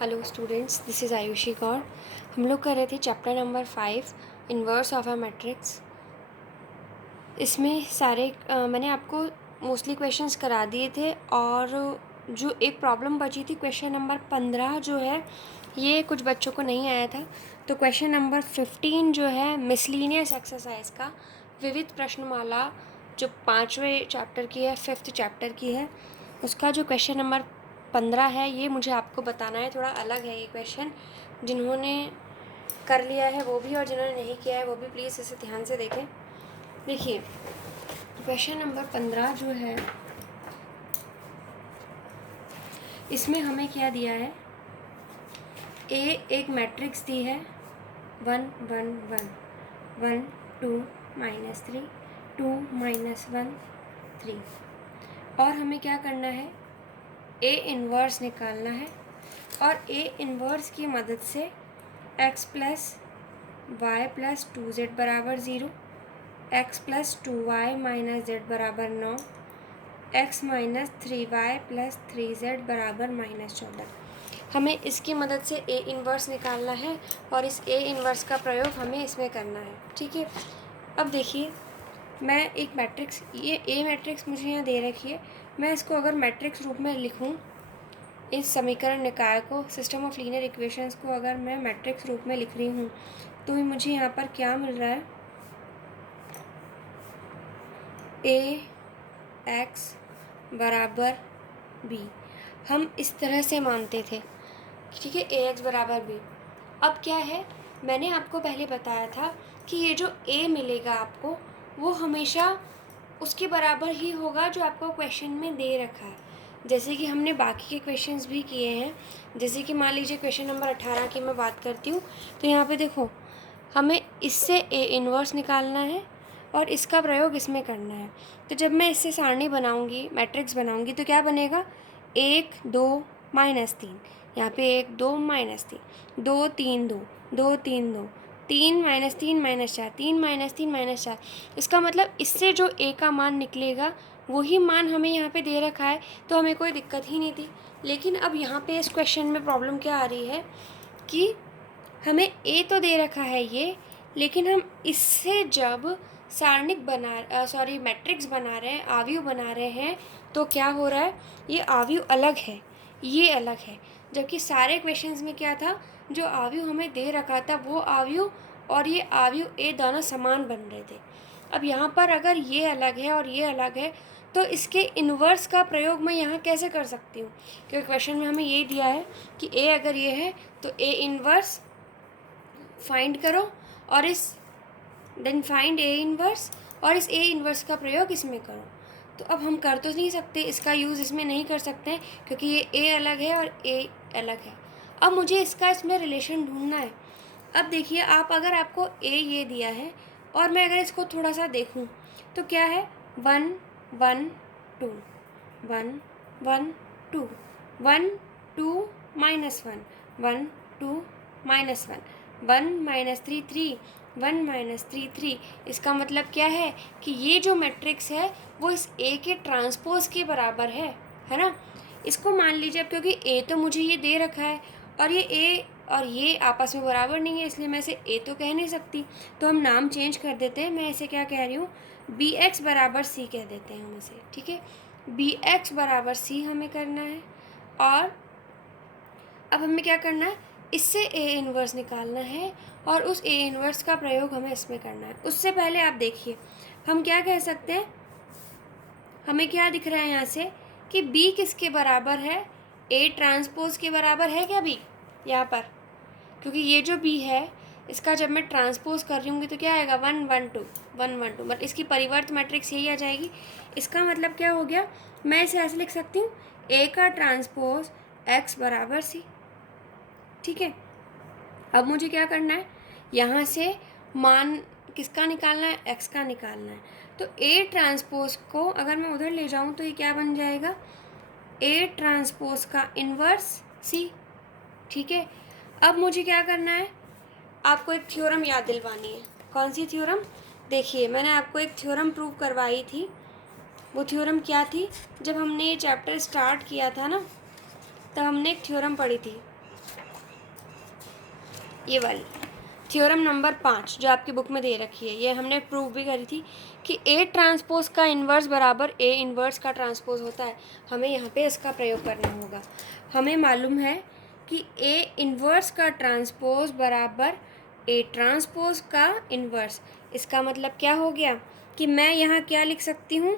Hello students, this is Ayushi Gaur. हम लोग कर रहे थे chapter number 5 inverse of a matrix. इसमें सारे मैंने आपको मोस्टली क्वेश्चंस करा दिए थे और जो एक प्रॉब्लम बची थी क्वेश्चन नंबर 15 जो है ये कुछ बच्चों को नहीं आया था। तो क्वेश्चन नंबर 15 जो है मिसलीनियस एक्सरसाइज का विविध प्रश्नमाला जो 5वें चैप्टर की है, 5th चैप्टर की है, उसका जो क्वेश्चन नंबर 15 है ये मुझे आपको बताना है। थोड़ा अलग है ये क्वेश्चन, जिन्होंने कर लिया है वो भी और जिन्होंने नहीं किया है वो भी प्लीज़ इसे ध्यान से देखें। देखिए क्वेश्चन नंबर 15 जो है इसमें हमें क्या दिया है, ए एक मैट्रिक्स दी है 1 1 1 1 2 -3 2 -1 3 और हमें क्या करना है, ए इन्वर्स निकालना है और ए इन्वर्स की मदद से x plus Y plus 2z बराबर 0, x plus 2y minus z बराबर 9, x minus 3y plus 3z बराबर -14। हमें इसकी मदद से ए इन्वर्स निकालना है और इस ए इन्वर्स का प्रयोग हमें इसमें करना है। ठीक है, अब देखिए मैं एक मैट्रिक्स, ये ए मैट्रिक्स मुझे यहाँ दे रखी है, मैं इसको अगर मैट्रिक्स रूप में लिखूँ, इस समीकरण निकाय को, सिस्टम ऑफ लीनियर इक्वेशंस को अगर मैं मैट्रिक्स रूप में लिख रही हूँ तो मुझे यहाँ पर क्या मिल रहा है, ए एक्स बराबर बी। हम इस तरह से मानते थे, ठीक है, ए एक्स बराबर बी। अब क्या है, मैंने आपको पहले बताया था कि ये जो ए मिलेगा आपको वो हमेशा उसके बराबर ही होगा जो आपको क्वेश्चन में दे रखा है। जैसे कि हमने बाकी के क्वेश्चंस भी किए हैं, जैसे कि मान लीजिए क्वेश्चन नंबर 18 की मैं बात करती हूँ, तो यहाँ पे देखो हमें इससे ए इन्वर्स निकालना है और इसका प्रयोग इसमें करना है। तो जब मैं इससे सारणी बनाऊँगी, मैट्रिक्स बनाऊँगी, तो क्या बनेगा, 1 2 -3, यहाँ पे 1 2 -3 2 3 2 2 3 2 3 -3 -4 3 -3 -4। इसका मतलब इससे जो ए का मान निकलेगा वही मान हमें यहाँ पे दे रखा है, तो हमें कोई दिक्कत ही नहीं थी। लेकिन अब यहाँ पे इस क्वेश्चन में प्रॉब्लम क्या आ रही है कि हमें ए तो दे रखा है ये, लेकिन हम इससे जब सारणिक मैट्रिक्स बना रहे हैं, आव्यूह बना रहे हैं, तो क्या हो रहा है, ये आव्यूह अलग है, ये अलग है। जबकि सारे क्वेश्चंस में क्या था, जो आव्यूह हमें दे रखा था वो आव्यूह और ये आव्यूह ए दोनों समान बन रहे थे। अब यहाँ पर अगर ये अलग है और ये अलग है तो इसके इन्वर्स का प्रयोग मैं यहाँ कैसे कर सकती हूँ, क्योंकि क्वेश्चन में हमें ये दिया है कि ए अगर ये है तो ए इन्वर्स फाइंड करो और इस देन फाइंड ए इन्वर्स और इस ए इन्वर्स का प्रयोग इसमें करो। तो अब हम कर तो नहीं सकते, इसका यूज़ इसमें नहीं कर सकते हैं क्योंकि ये ए अलग है और ए अलग है। अब मुझे इसका इसमें रिलेशन ढूंढना है। अब देखिए आप, अगर आपको ए ये दिया है और मैं अगर इसको थोड़ा सा देखूं तो क्या है, 1 1 2 1 1 2 1 2 -1 1 2 -1 1 -3 3 1 -3 3। इसका मतलब क्या है कि ये जो मैट्रिक्स है वो इस ए के ट्रांसपोज के बराबर है ना। इसको मान लीजिए, अब क्योंकि ए तो मुझे ये दे रखा है और ये ए और ये आपस में बराबर नहीं है, इसलिए मैं इसे ए तो कह नहीं सकती, तो हम नाम चेंज कर देते हैं। मैं इसे क्या कह रही हूँ, बी एक्स बराबर सी कह देते हैं हम इसे, ठीक है। बी एक्स बराबर सी हमें करना है और अब हमें क्या करना है, इससे ए इन्वर्स निकालना है और उस ए इन्वर्स का प्रयोग हमें इसमें करना है। उससे पहले आप देखिए हम क्या कह सकते हैं, हमें क्या दिख रहा है यहाँ से कि बी किसके बराबर है, ए ट्रांसपोज के बराबर है क्या बी यहाँ पर, क्योंकि ये जो बी है इसका जब मैं ट्रांसपोज कर रही हूँगी तो क्या आएगा, 1 1 2 1 1 2, मतलब इसकी परिवर्त मैट्रिक्स यही आ जाएगी। इसका मतलब क्या हो गया, मैं इसे ऐसे लिख सकती हूँ, ए का ट्रांसपोज एक्स बराबर सी, ठीक है। अब मुझे क्या करना है, यहाँ से मान किसका निकालना है, एक्स का निकालना है। तो ए ट्रांसपोज को अगर मैं उधर ले जाऊँ तो ये क्या बन जाएगा, ए ट्रांसपोज का इन्वर्स सी, ठीक है। अब मुझे क्या करना है, आपको एक थ्योरम याद दिलवानी है। कौन सी थ्योरम, देखिए मैंने आपको एक थ्योरम प्रूव करवाई थी। वो थ्योरम क्या थी, जब हमने ये चैप्टर स्टार्ट किया था ना तब हमने एक थ्योरम पढ़ी थी, ये वाली थ्योरम नंबर 5 जो आपकी बुक में दे रखी है, ये हमने प्रूव भी करी थी कि ए ट्रांसपोज का इन्वर्स बराबर ए इन्वर्स का ट्रांसपोज होता है। हमें यहाँ पे इसका प्रयोग करना होगा। हमें मालूम है कि ए इन्वर्स का ट्रांसपोज बराबर ए ट्रांसपोज का इन्वर्स। इसका मतलब क्या हो गया कि मैं यहाँ क्या लिख सकती हूँ,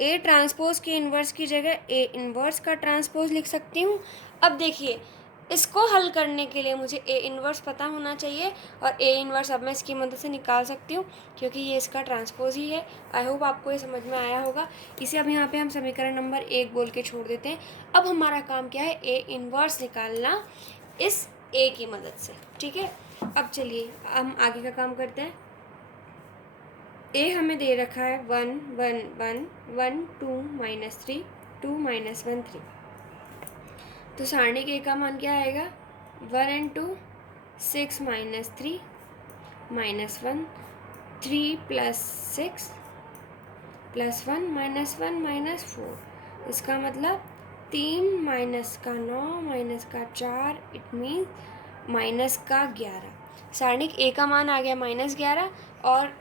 ए ट्रांसपोज के इन्वर्स की जगह ए इन्वर्स का ट्रांसपोज लिख सकती हूँ। अब देखिए, इसको हल करने के लिए मुझे ए इन्वर्स पता होना चाहिए और ए इन्वर्स अब मैं इसकी मदद से निकाल सकती हूँ क्योंकि ये इसका ट्रांसपोज ही है। आई होप आपको ये समझ में आया होगा। इसे अब यहाँ पे हम समीकरण नंबर 1 बोल के छोड़ देते हैं। अब हमारा काम क्या है, ए इन्वर्स निकालना इस ए की मदद से। ठीक है, अब चलिए हम आगे का काम करते हैं। ए हमें दे रखा है 1 1 1 1 2 -3 2 -1 3। तो सारणी के का मान क्या आएगा, 1 and 2 6 -3 -1 3 + 6 + 1 -1 -4। इसका मतलब 3 माइनस का 9 माइनस का 4, इट मीन माइनस का 11। सारणी ए का मान आ गया -11 और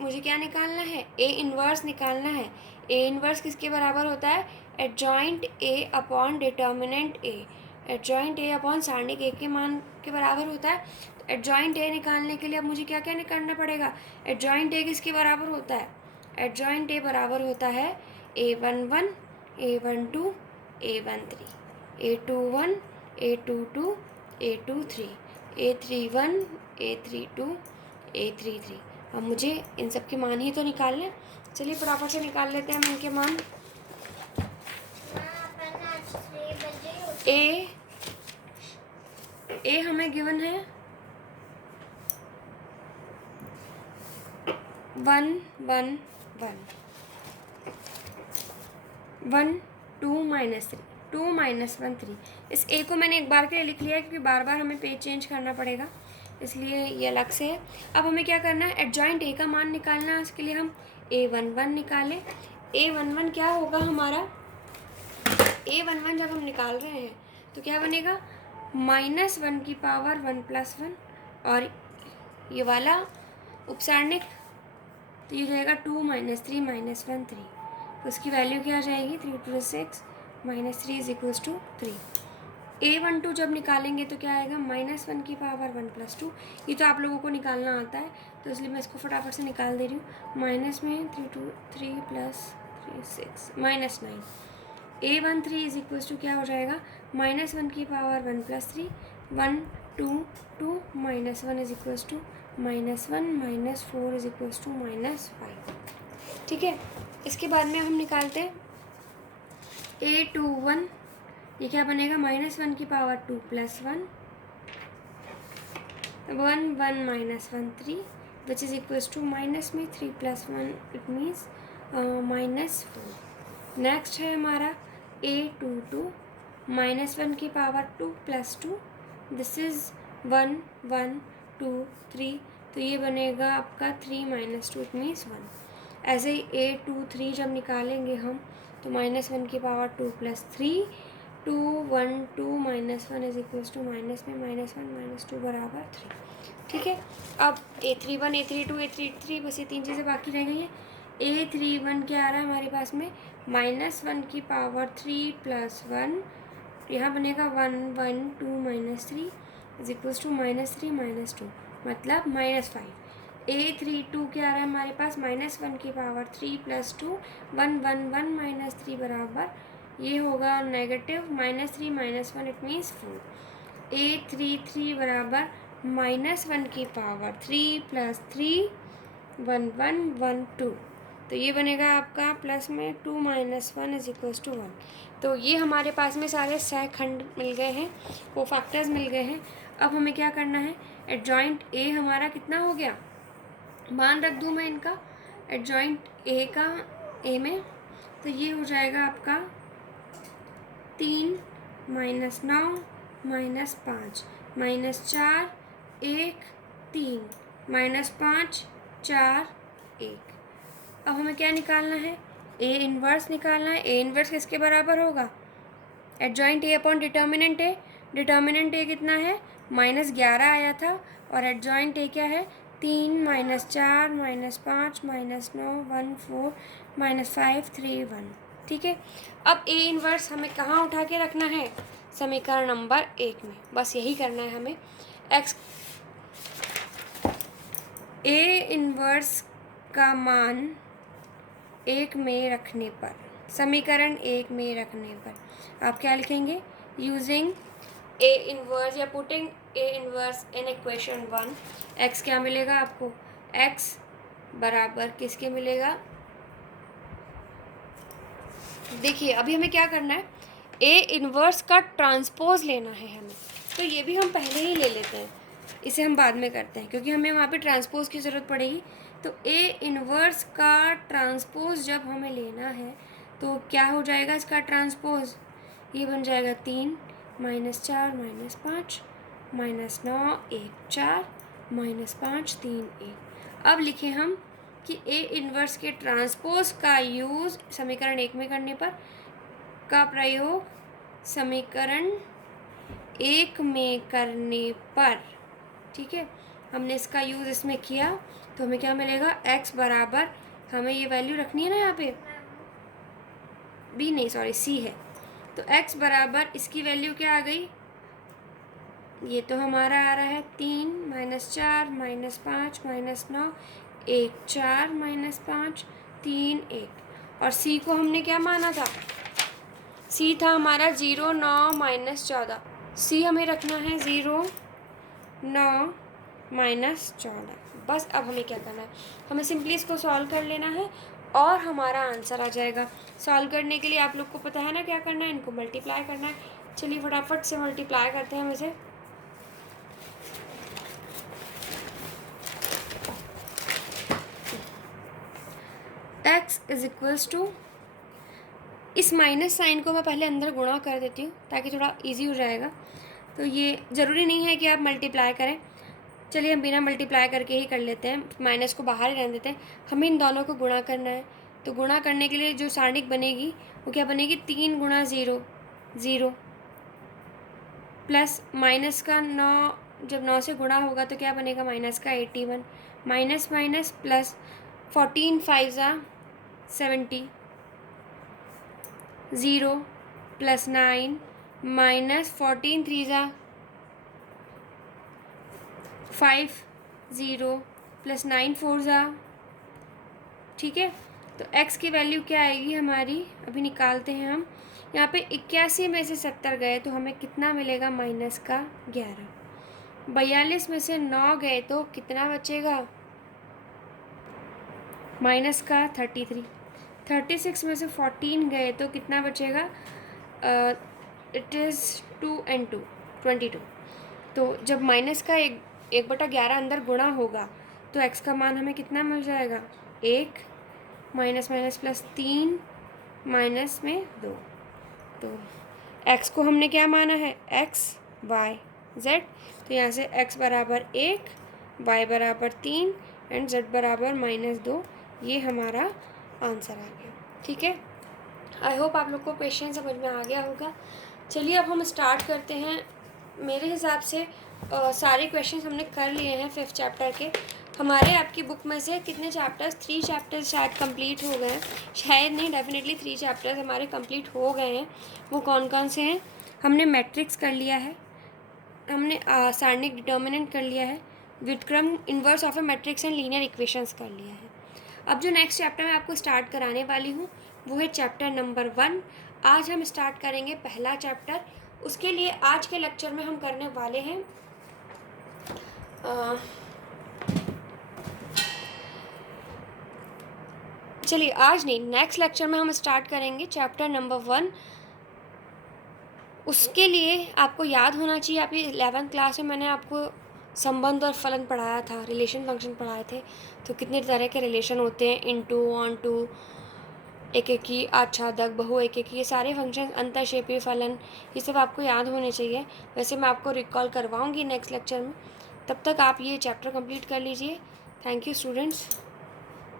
मुझे क्या निकालना है, ए इन्वर्स निकालना है। ए इन्वर्स किसके बराबर होता है, adjoint A upon determinant A. Adjoint A upon सारणिक ए के मान के बराबर होता है। तो एडजॉइंट ए निकालने के लिए अब मुझे क्या क्या करना पड़ेगा, एडजॉइंट ए किसके बराबर होता है, एडजॉइंट ए बराबर होता है A11 A12 A13 A21 A22 A23 A31 A32 A33। अब मुझे इन सब के मान ही तो निकालने। चलिए फटाफट से निकाल लेते हैं हम इनके मान। ए हमें गिवन है 1 1 1 1 2 -3 2 -1 3। इस ए को मैंने एक बार के लिए लिख लिया है क्योंकि बार बार हमें पेज चेंज करना पड़ेगा, इसलिए ये अलग से है। अब हमें क्या करना है, एडजॉइंट ए का मान निकालना है। उसके लिए हम A11 निकालें। A11 क्या होगा हमारा, A11 जब हम निकाल रहे हैं तो क्या बनेगा, -1 की पावर 1 + 1 और ये वाला उपसारणिक तो ये जाएगा 2 -3 -1 3। तो उसकी वैल्यू क्या आ जाएगी, 3 × 6 -3 = 3। A12 जब निकालेंगे तो क्या आएगा, -1 की पावर 1 + 2। ये तो आप लोगों को निकालना आता है तो इसलिए मैं इसको फटाफट से निकाल दे रही हूँ। माइनस में 3 + 3 6 -9। A13 = क्या हो जाएगा, -1 की पावर 1 + 3 1 2 2 -1 = -1 -4 = -5। ठीक है, इसके बाद में हम निकालते हैं A21। ये क्या बनेगा, -1 की power 2 + 1 1 1 -1 3 which is equals to minus में 3 + 1 इट मीन्स -4। नेक्स्ट है हमारा A22 -1 की पावर 2 + 2 दिस इज 1 1 2 3। तो ये बनेगा आपका 3 - 2 इट मीन्स 1। ऐसे ही A23 जब निकालेंगे हम तो -1 की power 2 + 3 2 1 2 -1 is equals to minus में -1 -2 बराबर 3। ठीक है, अब A31 A32 A33 बस ये 3 चीज़ें बाकी रह गई हैं। A31 क्या आ रहा है हमारे पास में, -1 की पावर 3 + 1 यहाँ बनेगा 1 1 2 -3 इज इक्वल्स टू -3 -2 मतलब -5। A32 क्या आ रहा है हमारे पास, -1 की पावर 3 + 2 1 1 1 -3 बराबर ये होगा नेगेटिव -3 -1 इट मीन्स 4। A33 बराबर -1 की पावर 3 + 3 1 1 1 2। तो ये बनेगा आपका प्लस में 2 - 1 इज इक्वल्स टू 1। तो ये हमारे पास में सारे सहखंड मिल गए हैं, वो फैक्टर्स मिल गए हैं। अब हमें क्या करना है, एडजॉइंट ए हमारा कितना हो गया, मान रख दूँ मैं इनका एडजॉइंट ए का ए में, तो ये हो जाएगा आपका 3 - 9 - 5 -4 1 3 -5 4 1। अब हमें क्या निकालना है, ए इन्वर्स निकालना है। ए इन्वर्स किसके बराबर होगा, adjoint A upon determinant A. Determinant A कितना है, -11 आया था, और एडजॉइंट ए क्या है, 3 -4 -5 -9 1 4 -5 3 1। ठीक है, अब ए इन्वर्स हमें कहाँ उठा के रखना है, समीकरण नंबर 1 में। बस यही करना है हमें। एक्स ए इन्वर्स का मान 1 में रखने पर, समीकरण 1 में रखने पर आप क्या लिखेंगे, यूजिंग ए इन्वर्स या putting A inverse in equation 1, x क्या मिलेगा आपको, एक्स बराबर किसके मिलेगा, देखिए अभी हमें क्या करना है, ए इन्वर्स का ट्रांसपोज लेना है हमें, तो ये भी हम पहले ही ले लेते हैं, इसे हम बाद में करते हैं क्योंकि हमें वहाँ पे ट्रांसपोज की ज़रूरत पड़ेगी। तो ए इन्वर्स का ट्रांसपोज जब हमें लेना है तो क्या हो जाएगा इसका ट्रांसपोज, ये बन जाएगा 3 -4 -5 -9 1 4 -5 3 1। अब लिखें हम कि ए इन्वर्स के ट्रांसपोज का यूज़ समीकरण 1 में करने पर, का प्रयोग समीकरण 1 में करने पर, ठीक है, हमने इसका यूज़ इसमें किया तो हमें क्या मिलेगा, x बराबर, हमें ये वैल्यू रखनी है ना यहाँ पे, बी नहीं सॉरी सी है, तो x बराबर इसकी वैल्यू क्या आ गई, ये तो हमारा आ रहा है 3 -4 -5 -9 1 4 -5 3 1, और c को हमने क्या माना था, c था हमारा 0 9 -14, c हमें रखना है 0 9 -14। बस अब हमें क्या करना है, हमें सिंपली इसको सॉल्व कर लेना है और हमारा आंसर आ जाएगा। सॉल्व करने के लिए आप लोग को पता है ना क्या करना है, इनको मल्टीप्लाई करना है। चलिए फटाफट से मल्टीप्लाई करते हैं मुझे। x इज इक्वल्स टू, इस माइनस साइन को मैं पहले अंदर गुणा कर देती हूँ ताकि थोड़ा इजी हो जाएगा। तो ये ज़रूरी नहीं है कि आप मल्टीप्लाई करें, चलिए हम बिना मल्टीप्लाई करके ही कर लेते हैं, माइनस को बाहर ही रहने देते हैं। हमें इन दोनों को गुणा करना है, तो गुणा करने के लिए जो सारणिक बनेगी वो क्या बनेगी, 3 × 0 0 प्लस माइनस का 9, जब 9 से गुणा होगा तो क्या बनेगा, माइनस का 81 minus minus plus 14 5 70 0 plus 9 minus 14 3 5 0 plus 9 4 ठीक है। तो x की वैल्यू क्या आएगी हमारी, अभी निकालते हैं हम। यहाँ पे 81 में से 70 गए तो हमें कितना मिलेगा, माइनस का 11। 42 में से 9 गए तो कितना बचेगा, माइनस का 33। 36 में से 14 गए तो कितना बचेगा, इट इज़ 2 and 2 22। तो जब माइनस का 1/11 अंदर गुणा होगा तो x का मान हमें कितना मिल जाएगा, 1 माइनस माइनस प्लस 3 माइनस में 2। तो x को हमने क्या माना है, x y z, तो यहाँ से x बराबर 1 y बराबर 3 एंड z बराबर -2, ये हमारा आंसर आ गया। ठीक है, आई होप आप लोग को क्वेश्चन समझ में आ गया होगा। चलिए अब हम स्टार्ट करते हैं। मेरे हिसाब से सारे क्वेश्चंस हमने कर लिए हैं 5th चैप्टर के। हमारे आपकी बुक में से कितने चैप्टर्स, 3 चैप्टर्स शायद कंप्लीट हो गए हैं, शायद नहीं डेफिनेटली 3 चैप्टर्स हमारे कंप्लीट हो गए हैं। वो कौन कौन से हैं, हमने मैट्रिक्स कर लिया है, हमने सारणिक डिटर्मिनेंट कर लिया है, व्युत्क्रम inverse of A matrix and linear equations कर लिया है। अब जो नेक्स्ट चैप्टर मैं आपको स्टार्ट कराने वाली हूँ वो है चैप्टर नंबर 1। आज हम स्टार्ट करेंगे पहला चैप्टर। उसके लिए आज के लेक्चर में हम करने वाले हैं चलिए आज नहीं, नेक्स्ट लेक्चर में हम स्टार्ट करेंगे चैप्टर नंबर 1। उसके लिए आपको याद होना चाहिए, आपकी 11th क्लास में मैंने आपको संबंध और फलन पढ़ाया था, रिलेशन फंक्शन पढ़ाए थे। तो कितने तरह के रिलेशन होते हैं, इनटू, ऑनटू, एकेकी, आच्छादक, बहु एकेकी, ये सारे फंक्शन, अंतःक्षेपी फलन, ये सब आपको याद होने चाहिए। वैसे मैं आपको रिकॉल करवाऊँगी नेक्स्ट लेक्चर में। तब तक आप ये चैप्टर कंप्लीट कर लीजिए। Thank you students.